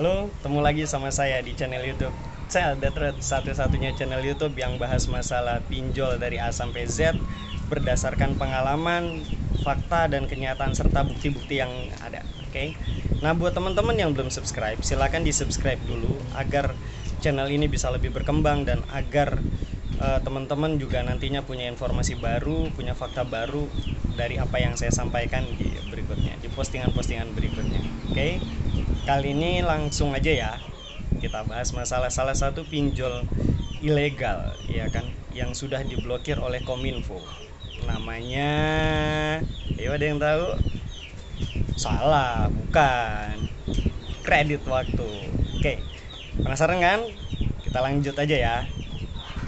Halo, ketemu lagi sama saya di channel YouTube Saya Detred, satu-satunya channel YouTube yang bahas masalah pinjol dari A sampai Z berdasarkan pengalaman, fakta, dan kenyataan serta bukti-bukti yang ada. Oke. Nah, buat teman-teman yang belum subscribe, silakan di-subscribe dulu agar channel ini bisa lebih berkembang dan agar teman-teman juga nantinya punya informasi baru, punya fakta baru dari apa yang saya sampaikan di berikutnya, di postingan-postingan berikutnya. Oke. Kali ini langsung aja ya. Kita bahas masalah salah satu pinjol ilegal ya kan yang sudah diblokir oleh Kominfo. Namanya, ayo ada yang tahu? Salah, bukan. Kredit waktu. Oke. Penasaran kan? Kita lanjut aja ya.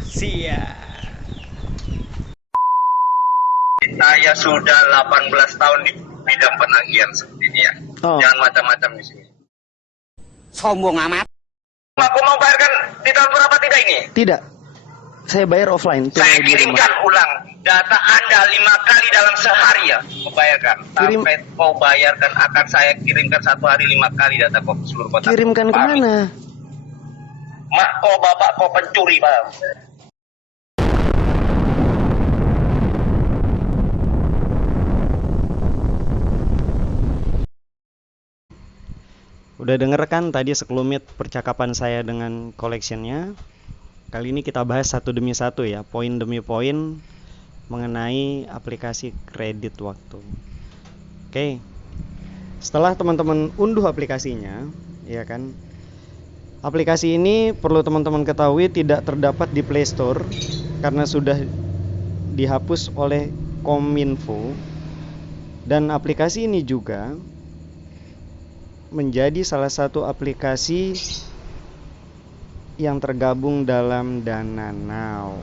Siap. Saya sudah 18 tahun di bidang penagihan seperti ini ya. Oh. Jangan macam-macam di sini. Sombong amat. Aku mau bayarkan di tahun berapa tidak ini? Tidak. Saya bayar offline. Saya kirimkan ulang data Anda 5 kali dalam sehari ya. Membayarkan. Sampai kau bayarkan akan saya kirimkan satu hari 5 kali data kau ke seluruh kota. Kirimkan kemana? Mak kau bapak kau pencuri bang. Udah denger kan tadi sekelumit percakapan saya dengan collectionnya. Kali ini kita bahas satu demi satu ya, poin demi poin mengenai aplikasi kredit waktu. Oke. Setelah teman-teman unduh aplikasinya, ya kan? Aplikasi ini perlu teman-teman ketahui tidak terdapat di Play Store karena sudah dihapus oleh Kominfo. Dan aplikasi ini juga menjadi salah satu aplikasi yang tergabung dalam Dana Now.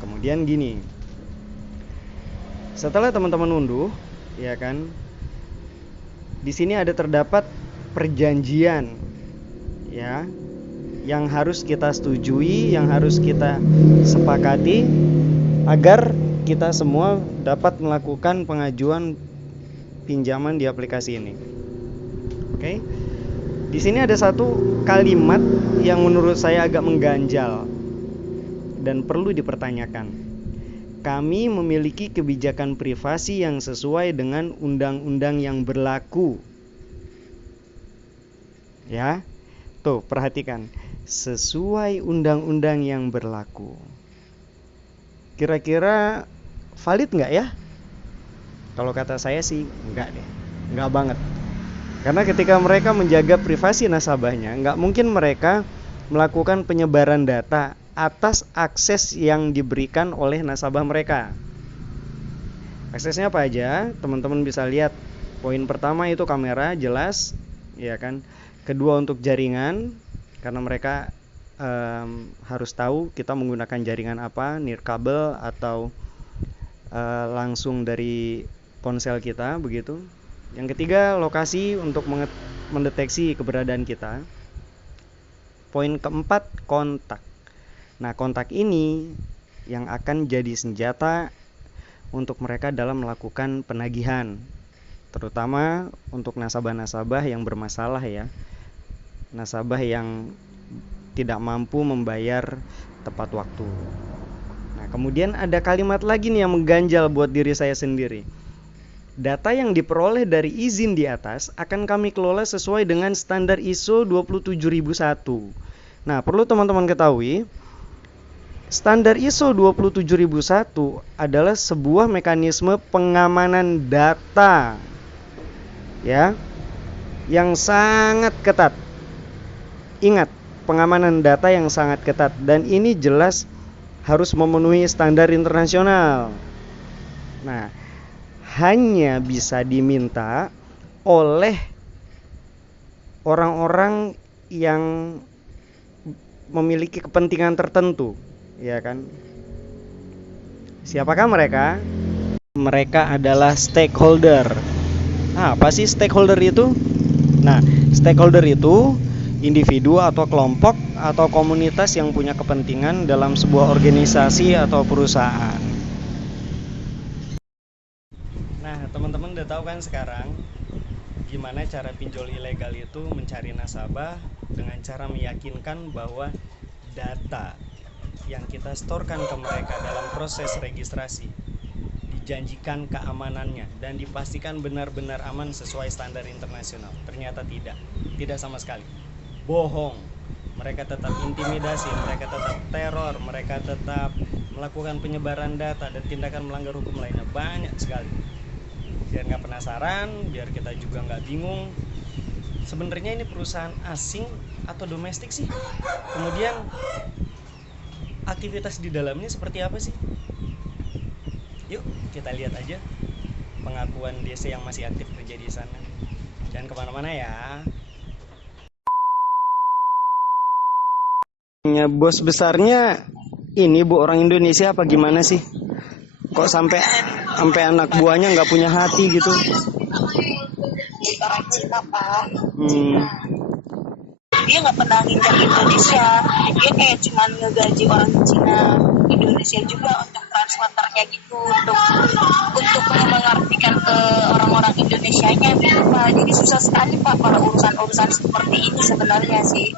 Kemudian gini, setelah teman-teman unduh, ya kan, di sini ada terdapat perjanjian, ya, yang harus kita setujui, yang harus kita sepakati agar kita semua dapat melakukan pengajuan pinjaman di aplikasi ini. Oke. Di sini ada satu kalimat yang menurut saya agak mengganjal dan perlu dipertanyakan. Kami memiliki kebijakan privasi yang sesuai dengan undang-undang yang berlaku. Ya. Tuh, perhatikan. Sesuai undang-undang yang berlaku. Kira-kira valid nggak ya? Kalau kata saya sih enggak deh. Enggak banget. Karena ketika mereka menjaga privasi nasabahnya, nggak mungkin mereka melakukan penyebaran data atas akses yang diberikan oleh nasabah mereka. Aksesnya apa aja? Teman-teman bisa lihat. Poin pertama itu kamera, jelas, ya kan. Kedua untuk jaringan, karena mereka harus tahu kita menggunakan jaringan apa, nirkabel atau langsung dari ponsel kita, begitu. Yang ketiga, lokasi untuk mendeteksi keberadaan kita. Poin keempat, kontak. Nah, kontak ini yang akan jadi senjata untuk mereka dalam melakukan penagihan, terutama untuk nasabah-nasabah yang bermasalah ya. Nasabah yang tidak mampu membayar tepat waktu. Nah, kemudian ada kalimat lagi nih yang mengganjal buat diri saya sendiri. Data yang diperoleh dari izin di atas akan kami kelola sesuai dengan standar ISO 27001. Nah, perlu teman-teman ketahui, standar ISO 27001 adalah sebuah mekanisme pengamanan data ya, yang sangat ketat. Ingat, pengamanan data yang sangat ketat, dan ini jelas harus memenuhi standar internasional. Nah, hanya bisa diminta oleh orang-orang yang memiliki kepentingan tertentu, ya kan? Siapakah mereka? Mereka adalah stakeholder. Apa sih stakeholder itu? Nah, stakeholder itu individu atau kelompok atau komunitas yang punya kepentingan dalam sebuah organisasi atau perusahaan. Nah, teman-teman udah tahu kan sekarang gimana cara pinjol ilegal itu mencari nasabah dengan cara meyakinkan bahwa data yang kita setorkan ke mereka dalam proses registrasi dijanjikan keamanannya dan dipastikan benar-benar aman sesuai standar internasional. Ternyata tidak sama sekali. Bohong. Mereka tetap intimidasi, mereka tetap teror, mereka tetap melakukan penyebaran data dan tindakan melanggar hukum lainnya, banyak sekali. Biar nggak penasaran, biar kita juga nggak bingung, sebenarnya ini perusahaan asing atau domestik sih? Kemudian aktivitas di dalamnya seperti apa sih? Yuk kita lihat aja pengakuan DC yang masih aktif kerja di sana. Jangan kemana-mana ya. Bos besarnya ini Bu orang Indonesia apa gimana sih? Kok sampai anak buahnya nggak punya hati gitu? Orang Cina Pak. Dia nggak pernah nginjak Indonesia. Dia kayak cuman ngegaji orang Cina Indonesia juga untuk translatornya gitu, untuk mengartikan ke orang-orang Indonesianya gitu Pak. Jadi susah sekali Pak kalau urusan seperti ini sebenarnya sih.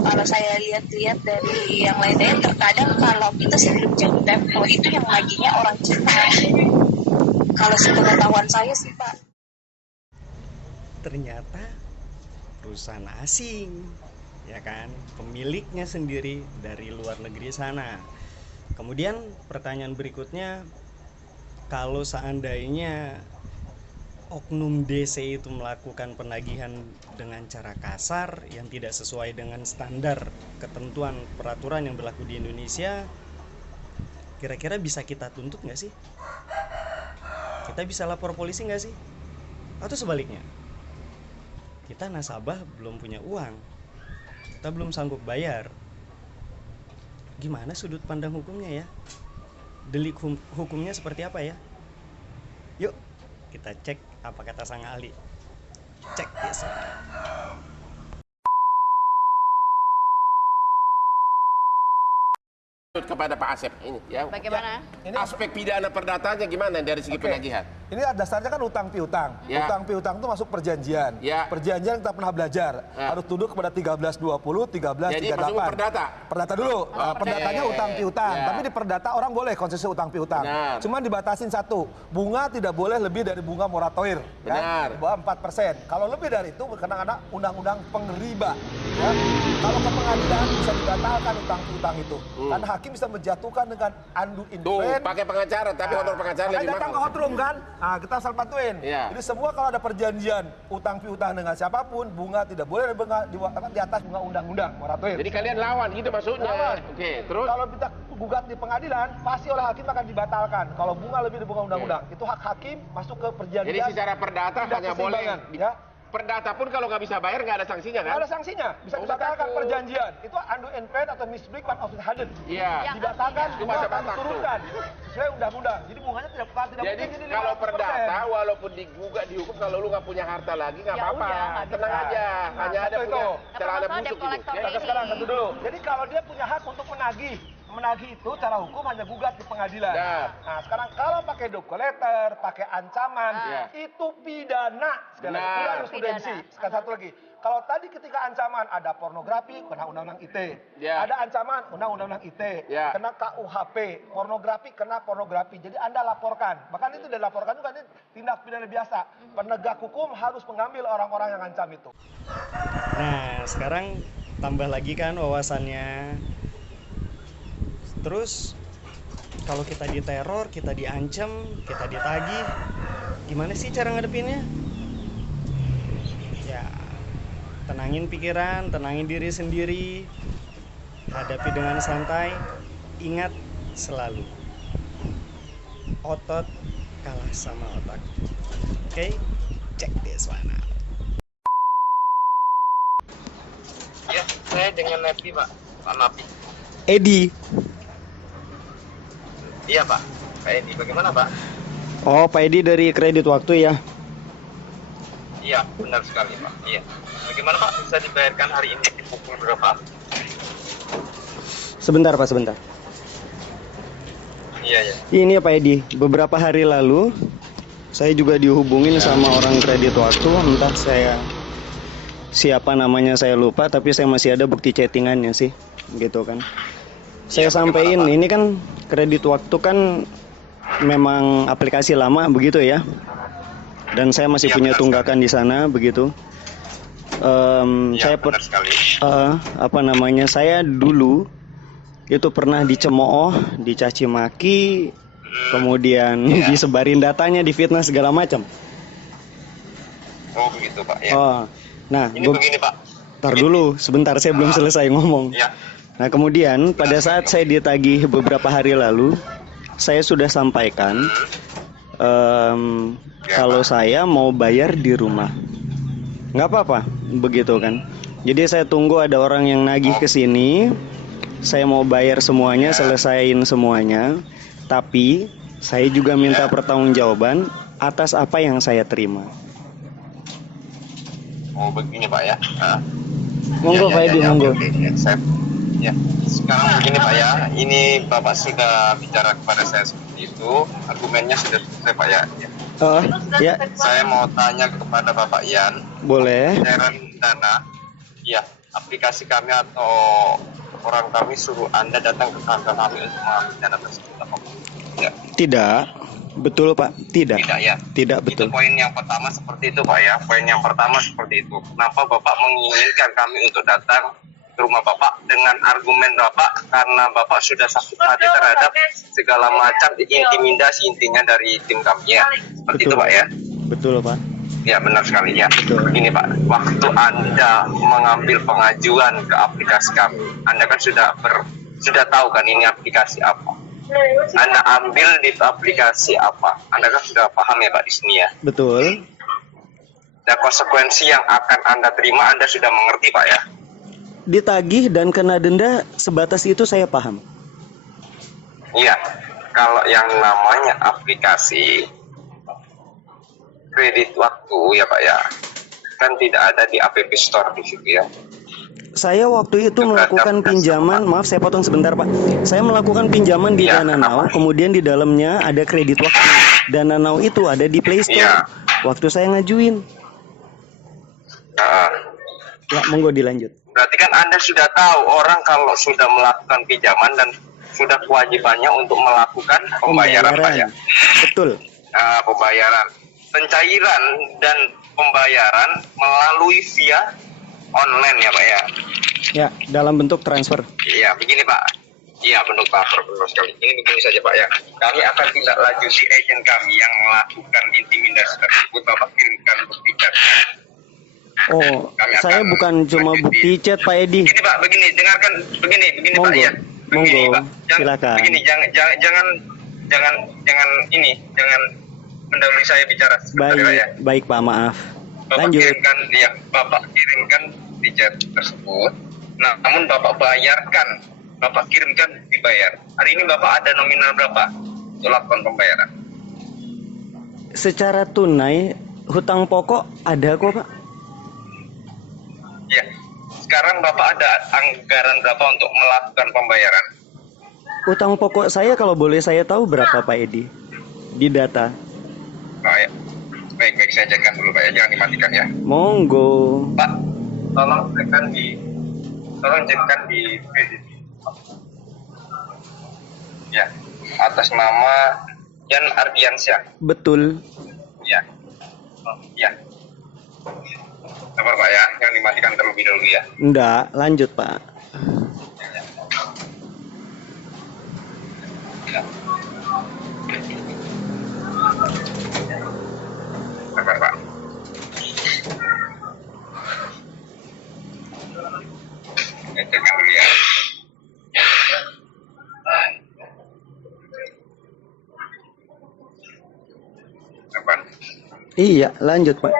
Kalau saya lihat-lihat dari yang lainnya, terkadang kalau kita sebelum jatuh tempo itu yang laginya orang Cina. Kalau sepengetahuan saya sih Pak. Ternyata perusahaan asing, ya kan, pemiliknya sendiri dari luar negeri sana. Kemudian pertanyaan berikutnya, kalau seandainya oknum DC itu melakukan penagihan dengan cara kasar yang tidak sesuai dengan standar ketentuan peraturan yang berlaku di Indonesia, kira-kira bisa kita tuntut nggak sih? Kita bisa lapor polisi nggak sih? Atau sebaliknya, kita nasabah belum punya uang, kita belum sanggup bayar, gimana sudut pandang hukumnya ya? Delik hukumnya seperti apa ya? Yuk kita cek apa kata sang ahli. Cek this. Kepada Pak Asep ini ya. Bagaimana? Ini aspek pidana perdatanya gimana dari segi penagihan? Ini dasarnya kan utang piutang. Ya. Utang piutang itu masuk perjanjian. Ya. Perjanjian kita pernah belajar. Ya. Harus tunduk kepada 1320, 1338. Jadi masuk perdata. Perdata dulu. Perdatanya utang piutang. Ya. Tapi di perdata orang boleh konsesi utang piutang. Benar. Cuman dibatasin satu. Bunga tidak boleh lebih dari bunga moratorium. Benar. Kan? Di bawah 4%. Kalau lebih dari itu kena undang-undang pengriba. Ya. Kalau ke pengadilan bisa dibatalkan utang piutang itu. Karena hakim bisa menjatuhkan dengan undue Tuh, influence. pakai pengacara, tapi honor pengacara Makanya lebih datang ke mahal. hotroom kan, nah kita asal patuin. Iya. Jadi semua kalau ada perjanjian utang piutang dengan siapapun, bunga tidak boleh di atas bunga undang-undang moratorium. Jadi kalian lawan gitu maksudnya. Lawan. Oke, terus Kalau kita gugat di pengadilan, pasti oleh hakim akan dibatalkan. Kalau bunga lebih dari bunga undang-undang, itu hak hakim masuk ke perjanjian. jadi secara perdata tidak hanya boleh keseimbangan, ya. perdata pun kalau nggak bisa bayar nggak ada sanksinya kan? Nggak ada sanksinya, bisa Nggak usah dibatalkan takut. perjanjian. Itu undue influence atau misbreak part of the harden. Iya. Dibatalkan, Itu bunga masa akan batak tuh. diturunkan sesuai undang-undang. Jadi bunganya tidak Jadi mungkin kalau 500%. perdata walaupun digugat dihukum kalau lu nggak punya harta lagi nggak Ya apa-apa. udah, nggak Tenang bisa. aja. Nah, Hanya ada satu punya itu. celana Kalau busuk debt gitu. collector Ya. Sampai sekarang satu dulu. Jadi kalau dia punya hak untuk menagih itu cara hukum hanya gugat di pengadilan. Benar. Nah sekarang kalau pakai debt collector, pakai ancaman, Iya. itu pidana. Sekali lagi, Benar. pidana jurisprudensi. Sekarang satu lagi. Kalau tadi ketika ancaman ada pornografi, kena undang-undang ITE. Ya. Ada ancaman, undang-undang ITE. Ya. Kena KUHP. Pornografi, kena pornografi. Jadi Anda laporkan. Bahkan itu dilaporkan juga, ini tindak pidana biasa. Penegak hukum harus mengambil orang-orang yang ancam itu. Nah, sekarang tambah lagi kan wawasannya. Terus kalau kita diteror, kita diancam, kita ditagih, gimana sih cara ngadepinnya? Ya, tenangin pikiran, tenangin diri sendiri, hadapi dengan santai. Ingat selalu, otot kalah sama otak. Oke, check this one out. Ya, saya dengan Napi, Pak. Pak Napi. Edi. Iya, Pak. Pak Edi, bagaimana, Pak? Oh, Pak Edi dari Kredit Waktu ya? Iya, benar sekali, Pak. Iya. Bagaimana, Pak? Bisa dibayarkan hari ini di pukul berapa? Sebentar Pak, sebentar. Iya, ya. Ini ya Pak Edi, beberapa hari lalu Saya juga dihubungin sama orang kredit waktu, entah siapa namanya saya lupa, tapi saya masih ada bukti chattingannya sih, gitu kan. Saya sampein, ini kan kredit waktu kan memang aplikasi lama begitu ya, dan saya masih punya tunggakan di sana begitu. Saya saya dulu itu pernah dicemooh, dicaci maki, kemudian disebarin datanya, difitnah segala macam. Oh begitu Pak ya. Nah, ini begini Pak. Tar dulu, sebentar saya belum selesai ngomong. Ya. Nah kemudian pada saat saya ditagih beberapa hari lalu, saya sudah sampaikan kalau saya mau bayar di rumah. Nggak apa-apa, begitu kan. Jadi saya tunggu ada orang yang nagih ke sini. Saya mau bayar semuanya, selesain semuanya. Tapi saya juga minta pertanggungjawaban atas apa yang saya terima. Oh begini Pak ya. Monggo Pak Edi, monggo. Ya, sekarang begini Pak ya. Ini Bapak sudah bicara kepada saya seperti itu. Argumennya sudah selesai Pak ya. Ya. Saya mau tanya kepada Bapak Ian. Boleh. Cairan dana, ya aplikasi kami atau orang kami suruh Anda datang ke kantor kami untuk mengambil dana tersebut apa? Ya. Tidak, betul Pak. Tidak. Tidak ya. Tidak betul. Itu poin yang pertama seperti itu Pak ya. Poin yang pertama seperti itu. Kenapa Bapak menginginkan kami untuk datang ke rumah Bapak dengan argumen Bapak karena Bapak sudah sakit hati terhadap segala macam intimidasi intinya dari tim kami ya. Seperti itu Pak ya. Betul Pak. Ya benar sekali ya. Betul. Begini Pak, waktu Anda mengambil pengajuan ke aplikasi kami, Anda kan sudah tahu kan ini aplikasi apa. Anda ambil di aplikasi apa? Anda kan sudah paham ya Pak di sini ya. Betul. Dan konsekuensi yang akan Anda terima Anda sudah mengerti Pak ya. Ditagih dan kena denda sebatas itu saya paham. Iya. Kalau yang namanya aplikasi kredit waktu ya Pak ya, kan tidak ada di App Store di situ ya. Saya waktu itu melakukan pinjaman, maaf saya potong sebentar Pak. Saya melakukan pinjaman di Dana Now, kemudian di dalamnya ada kredit waktu. Dana Now itu ada di Play Store. Waktu saya ngajuin. Ya, monggo dilanjut. Berarti kan Anda sudah tahu orang kalau sudah melakukan pinjaman dan sudah kewajibannya untuk melakukan pembayaran Pak ya. Betul. Pembayaran. Pencairan dan pembayaran melalui via online ya Pak ya. Ya, dalam bentuk transfer. Iya, begini Pak. Iya, bentuk transfer benar sekali. Ini begini saja Pak ya. Kami akan tindak lanjuti agen kami yang melakukan intimidasi tersebut. Bapak kirimkan bukti chat. Oh, saya bukan cuma bukti chat Pak Edi. Begini Pak, begini, dengarkan begini monggo. Pak ya. Begini Monggo. Pak. Silakan. Begini, jangan mendahului saya bicara. Baik Pak, maaf. Bapak Lanjut. Bapak kirimkan di chat tersebut. Nah, namun Bapak bayarkan, Bapak kirimkan dibayar. Hari ini Bapak ada nominal berapa untuk lakukan pembayaran? Secara tunai hutang pokok ada kok Pak. Ya. Sekarang Bapak ada anggaran berapa untuk melakukan pembayaran? Hutang pokok saya kalau boleh saya tahu berapa Pak Edi? Di data. Baik. Baik, saya cekkan dulu Pak ya, jangan dimatikan ya. Monggo. Pak, tolong cekkan di kredit. Ya, atas nama Yan Ardiansyah. Betul. Ya. Ya. Sabar Pak ya, jangan dimatikan terlebih dahulu ya. Enggak, lanjut Pak. Ya. Sabar Pak. Cekkan dulu ya. Sabar. Iya, lanjut Pak.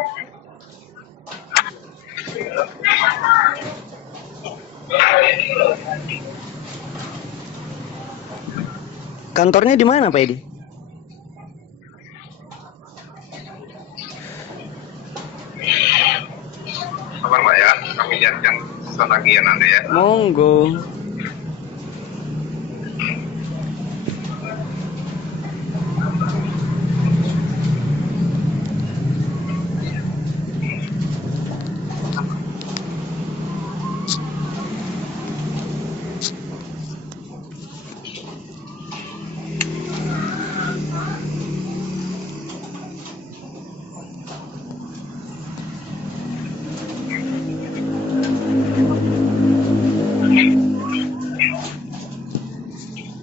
Kantornya di mana Pak Edi? Sabar Pak ya, kami lihatkan tagihan Anda ya. Monggo.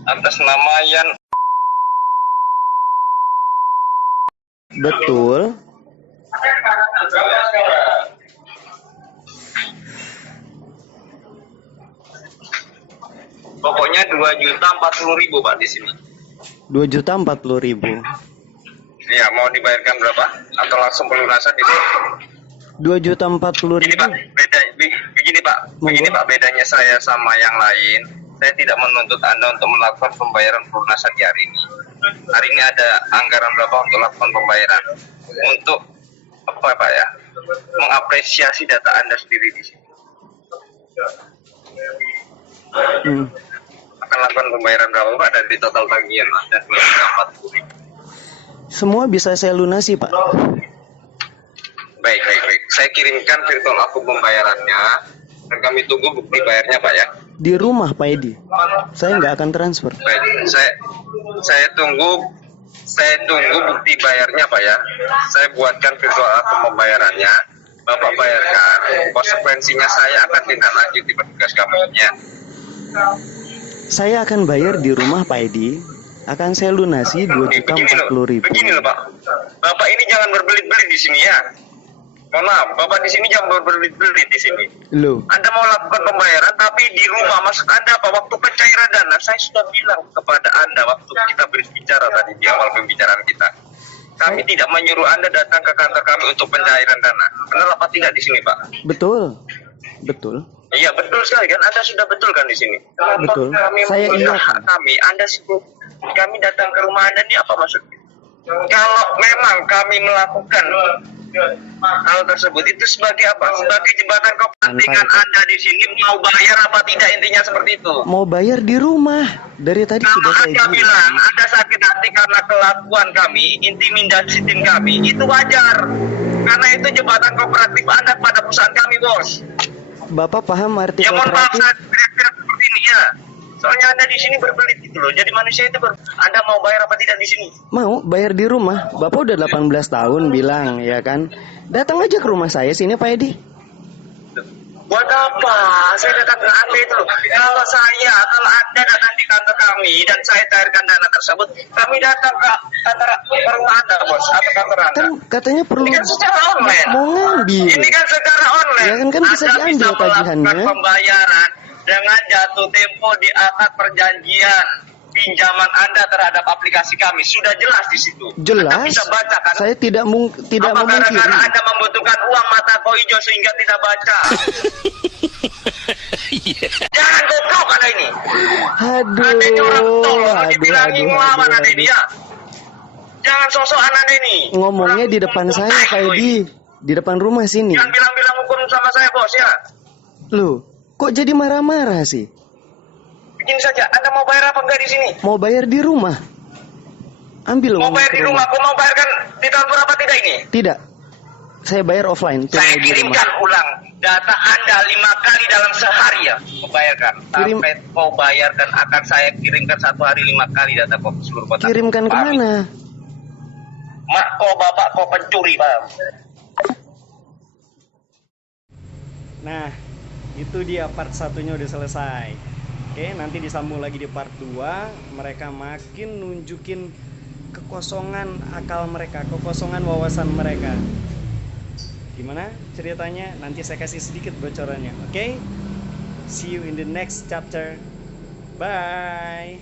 atas nama Yan. Betul. Pokoknya 2.040.000 Pak di sini. 2.040.000. Iya, mau dibayarkan berapa? Atau langsung pelunasan di sini? 2.040.000. Ini Pak, begini Pak, bedanya saya sama yang lain. Saya tidak menuntut Anda untuk melakukan pembayaran pelunasan di hari ini. Hari ini ada anggaran berapa untuk lakukan pembayaran? Untuk apa Pak ya? Mengapresiasi data Anda sendiri di sini. Akan lakukan pembayaran berapa Pak dari total tagihan Anda 2.040.000? Semua bisa saya lunasi, Pak. Baik. Saya kirimkan virtual akun pembayarannya dan kami tunggu bukti bayarnya Pak ya. Di rumah, Pak Edi. Saya nggak akan transfer. Baik, saya tunggu bukti bayarnya Pak ya. Saya buatkan virtual akun pembayarannya. Bapak bayarkan. Konsekuensinya saya akan tindak lanjut di petugas kami ya. Saya akan bayar di rumah, Pak Edi. Akan saya lunasi 2.040.000. Begini loh Pak. Bapak ini jangan berbelit-belit di sini ya. Mohon maaf, Bapak di sini jangan berbelit-belit di sini. Loh, Anda mau lakukan pembayaran tapi di rumah, maksud Anda apa? Waktu pencairan dana saya sudah bilang kepada Anda waktu kita berbicara tadi di awal pembicaraan kita. Kami tidak menyuruh Anda datang ke kantor kami untuk pencairan dana. Benar apa tidak di sini, Pak? betul. Iya, betul sekali kan. Anda sudah betul kan di sini. Kenapa Betul. kami Saya meminta iyakan. hak kami? Anda sibuk. Kami datang ke rumah Anda ini apa maksudnya? Kalau memang kami melakukan hal tersebut itu sebagai apa? Sebagai jembatan kepentingan Anda di sini mau bayar apa tidak, intinya seperti itu. Mau bayar di rumah. Dari tadi Kalau sudah saya Anda bilang. bilang Anda sakit hati karena kelakuan kami, intimidasi tim kami, itu wajar. Karena itu jembatan kooperatif Anda pada perusahaan kami, Bos. Bapak paham arti Ya mohon maaf kooperatif? saya teriak-teriak seperti ini ya. Soalnya Anda di sini berbelit gitu loh. Jadi manusia itu Anda mau bayar apa tidak di sini? Mau bayar di rumah. Bapak udah 18 tahun bilang, ya kan? Datang aja ke rumah saya sini, Pak Edi. Buat apa? Saya datang ke Anda itu loh. Kalau Anda datang di kantor kami dan saya cairkan dana tersebut, kami datang ke kantor rumah Anda, Bos, atau kantor Anda. Kan katanya perlu Ini kan secara online. mau ngambil. Ini kan secara online. Ya kan bisa Anda diambil bisa melakukan tagihannya. pembayaran dengan jatuh tempo di akad perjanjian pinjaman Anda terhadap aplikasi kami. Sudah jelas di situ. Jelas. Anda bisa baca kan? Saya tidak Apa memungkiri. gara-gara Anda membutuhkan uang mata hijau sehingga tidak baca? Jangan goblok Anda ini. Anda ini orang tolong dibilangin ngelawan Anda ini ya. Jangan sosokan Anda ini. Ngomongnya Orang di depan hukum saya, tai Pak lo ini. Edi. Di depan rumah sini. Jangan bilang-bilang hukum sama saya, Bos ya. Loh, kok jadi marah-marah sih? Begini saja, Anda mau bayar apa enggak di sini? Mau bayar di rumah. Ambil Mau uang bayar ke di rumah, aku mau bayarkan di tahun berapa tidak ini? Tidak. Saya bayar offline. Saya tunai di rumah. kirimkan ulang data Anda 5 kali dalam sehari ya, mau bayarkan. Sampai kau bayarkan akan saya kirimkan satu hari 5 kali data kau ke seluruh kota. Kirimkan Pahami? kemana? Mak kau, bapak kau pencuri, paham? Nah, itu dia part satunya udah selesai. Oke, nanti disambung lagi di part 2. Mereka makin nunjukin kekosongan akal mereka, kekosongan wawasan mereka. Gimana ceritanya? Nanti saya kasih sedikit bocorannya. Oke? See you in the next chapter. Bye.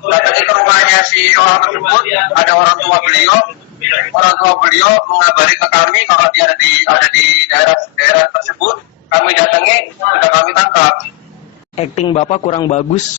Datang ke rumahnya si orang tersebut, ada orang tua beliau. Orang tua beliau mengabari ke kami kalau dia ada di daerah tersebut. Kami datangi, sudah kami tangkap. Acting Bapak kurang bagus.